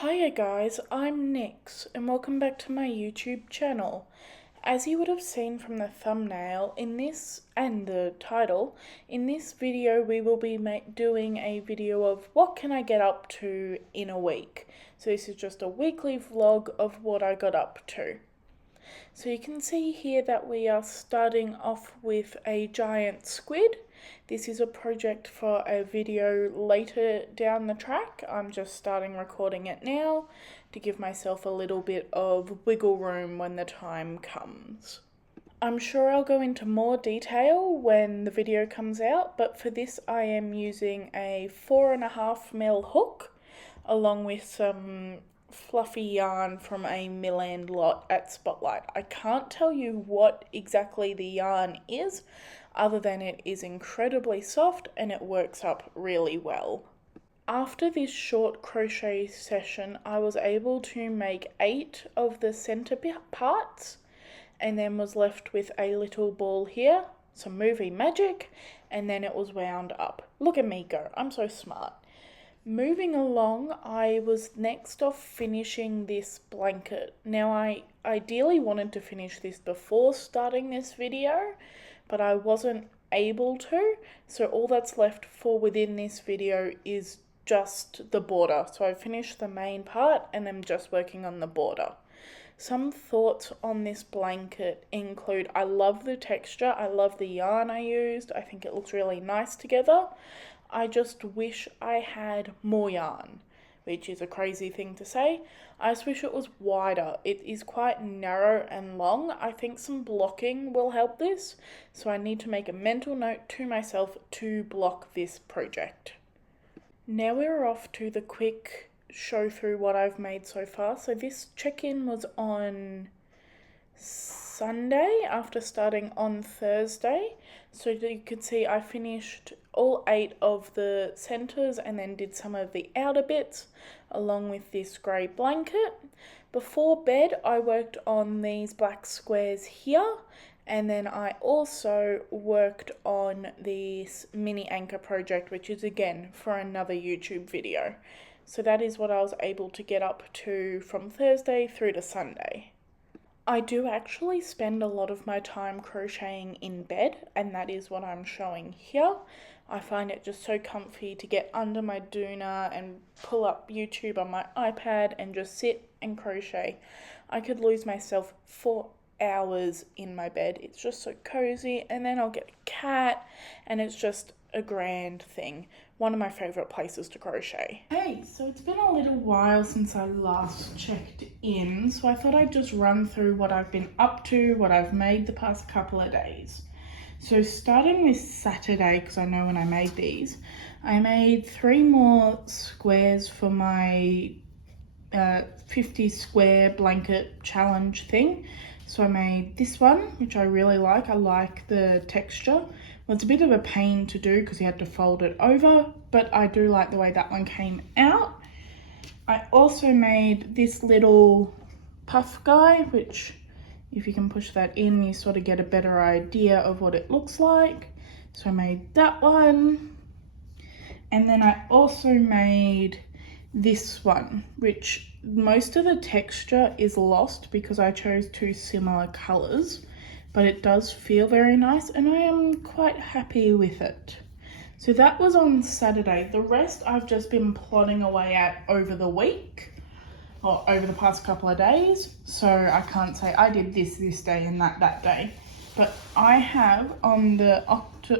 Hiya guys, I'm Nix and welcome back to my YouTube channel. As you would have seen from the thumbnail in this and the title, in this video we will be doing a video of what can I get up to in a week. So this is just a weekly vlog of what I got up to. So you can see here that we are starting off with a giant squid. This is a project for a video later down the track. I'm just starting recording it now to give myself a little bit of wiggle room when the time comes. I'm sure I'll go into more detail when the video comes out, but for this I am using a 4.5mm hook along with some fluffy yarn from a Milland lot at Spotlight. I can't tell you what exactly the yarn is other than it is incredibly soft and it works up really well. After this short crochet session I was able to make 8 of the center parts and then was left with a little ball here, some movie magic, and then it was wound up. Look at me go, I'm so smart. Moving along, I was next off finishing this blanket. Now I ideally wanted to finish this before starting this video, but I wasn't able to, so all that's left for within this video is just the border. So I finished the main part and I'm just working on the border. Some thoughts on this blanket include I love the texture, I love the yarn I used, I think it looks really nice together. I just wish I had more yarn, which is a crazy thing to say. I just wish it was wider. It is quite narrow and long. I think some blocking will help this, so I need to make a mental note to myself to block this project. Now we're off to the quick show through what I've made so far. So this check-in was on Sunday after starting on Thursday. So you could see I finished all 8 of the centers and then did some of the outer bits along with this grey blanket. Before bed I worked on these black squares here, and then I also worked on this mini anchor project, which is again for another YouTube video. So that is what I was able to get up to from Thursday through to Sunday. I do actually spend a lot of my time crocheting in bed, and that is what I'm showing here. I find it just so comfy to get under my doona and pull up YouTube on my iPad and just sit and crochet. I could lose myself for hours in my bed. It's just so cozy, and then I'll get a cat and it's just a grand thing. One of my favourite places to crochet. Hey, so it's been a little while since I last checked in, so I thought I'd just run through what I've been up to, what I've made the past couple of days. So starting with Saturday, because I know when I made these, I made 3 more squares for my 50 square blanket challenge thing. So I made this one, which I really like. I like the texture. Well, it's a bit of a pain to do because you had to fold it over, but I do like the way that one came out. I also made this little puff guy, which if you can push that in, you sort of get a better idea of what it looks like. So I made that one. And then I also made this one, which most of the texture is lost because I chose 2 similar colors, but it does feel very nice and I am quite happy with it. So that was on Saturday. The rest I've just been plodding away at over the week, or over the past couple of days. So I can't say I did this day and that day. But I have on the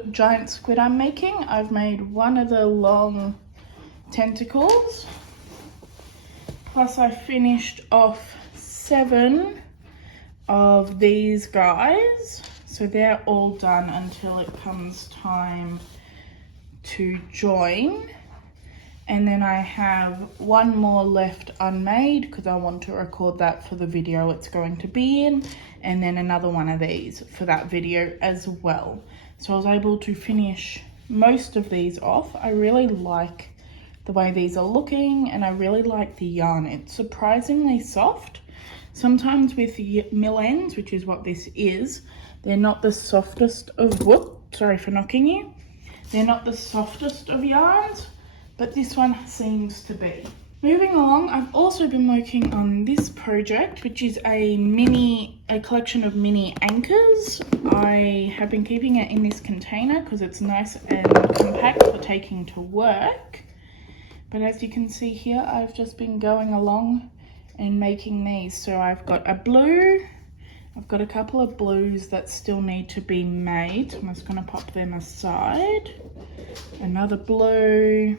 giant squid I'm making, I've made one of the long tentacles. Plus I finished off 7 of these guys. So they're all done until it comes time to join. And then I have 1 more left unmade because I want to record that for the video it's going to be in. And then another one of these for that video as well. So I was able to finish most of these off. I really like the way these are looking and I really like the yarn. It's surprisingly soft. Sometimes with mill ends, which is what this is, they're not the softest of, sorry for knocking you. They're not the softest of yarns, but this one seems to be. Moving along, I've also been working on this project, which is a collection of mini anchors. I have been keeping it in this container because it's nice and compact for taking to work. But as you can see here, I've just been going along and making these. So I've got a blue, I've got a couple of blues that still need to be made. So I'm just going to pop them aside. Another blue,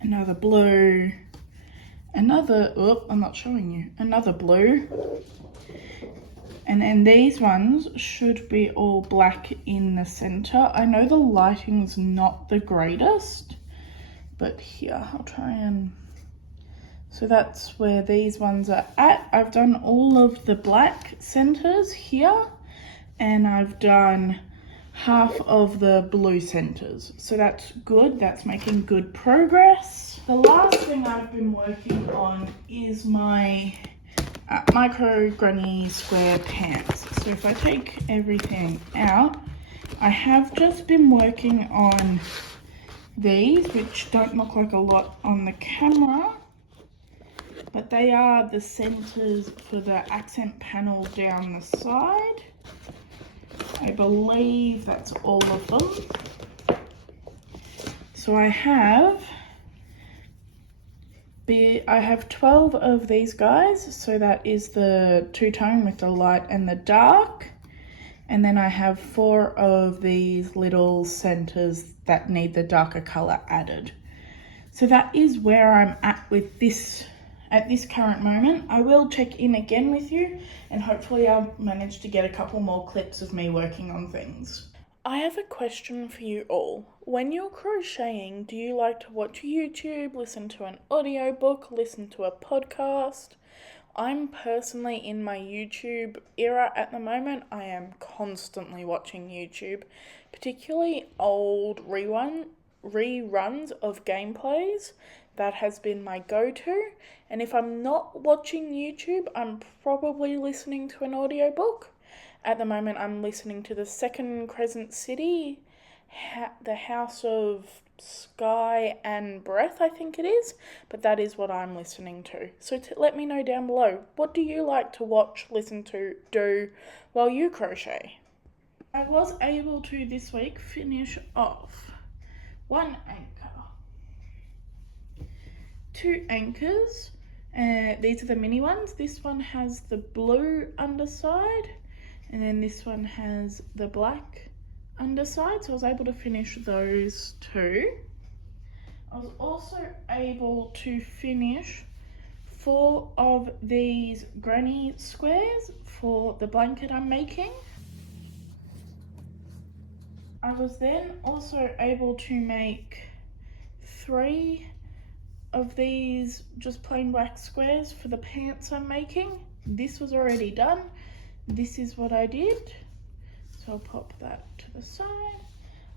another blue, another, oh, I'm not showing you, another blue. And then these ones should be all black in the center. I know the lighting's not the greatest, but here, I'll try and, so that's where these ones are at. I've done all of the black centers here, and I've done half of the blue centers. So that's good, that's making good progress. The last thing I've been working on is my micro granny square pants. So if I take everything out, I have just been working on these, which don't look like a lot on the camera, but they are the centers for the accent panel down the side. I believe that's all of them. So I have 12 of these guys, so that is the two-tone with the light and the dark. And then I have 4 of these little centers that need the darker color added. So that is where I'm at with this at this current moment. I will check in again with you, and hopefully I'll manage to get a couple more clips of me working on things. I have a question for you all. When you're crocheting, do you like to watch YouTube, listen to an audiobook, listen to a podcast? I'm personally in my YouTube era at the moment. I am constantly watching YouTube, particularly old reruns of gameplays. That has been my go-to. And if I'm not watching YouTube, I'm probably listening to an audiobook. At the moment, I'm listening to the Second Crescent City, the House of Sky and Breath, I think it is, but that is what I'm listening to. So let me know down below, what do you like to watch, listen to, do while you crochet? I was able to this week finish off 1 anchor, 2 anchors, these are the mini ones. This one has the blue underside, and then this one has the black underside, so I was able to finish those 2. I was also able to finish 4 of these granny squares for the blanket I'm making. I was then also able to make 3 of these just plain black squares for the pants I'm making. This was already done. This is what I did. So I'll pop that to the side.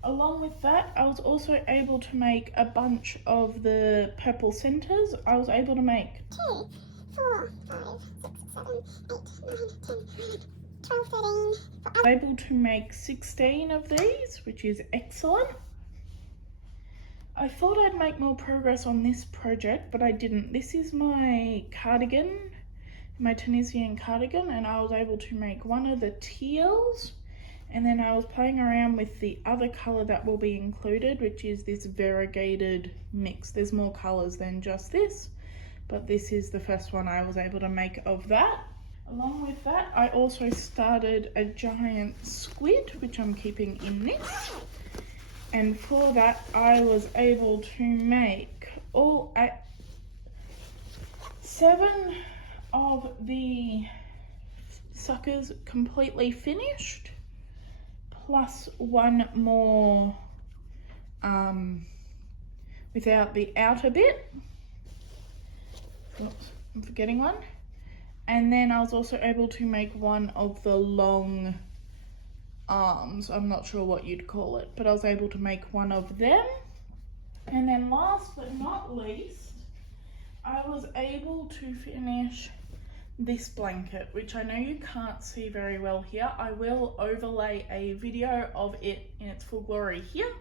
Along with that, I was also able to make a bunch of the purple centers. I was able to make 2, 4, 5, 6, 7, 8, 9, 10, 11, 12, 13. I was able to make 16 of these, which is excellent. I thought I'd make more progress on this project, but I didn't. This is my cardigan, my Tunisian cardigan, and I was able to make one of the teals, and then I was playing around with the other color that will be included, which is this variegated mix. There's more colors than just this, but this is the first one I was able to make of that. Along with that, I also started a giant squid, which I'm keeping in this. And for that, I was able to make 7 of the suckers completely finished, plus 1 more without the outer bit. Oops, I'm forgetting one. And then I was also able to make 1 of the long arms. I'm not sure what you'd call it, but I was able to make 1 of them. And then last but not least, I was able to finish this blanket, which I know you can't see very well here. I will overlay a video of it in its full glory here,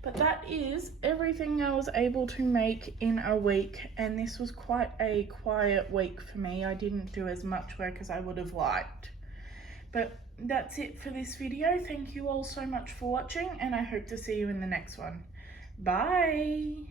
But that is everything I was able to make in a week, and this was quite a quiet week for me. I didn't do as much work as I would have liked. But that's it for this video. Thank you all so much for watching, and I hope to see you in the next one. Bye!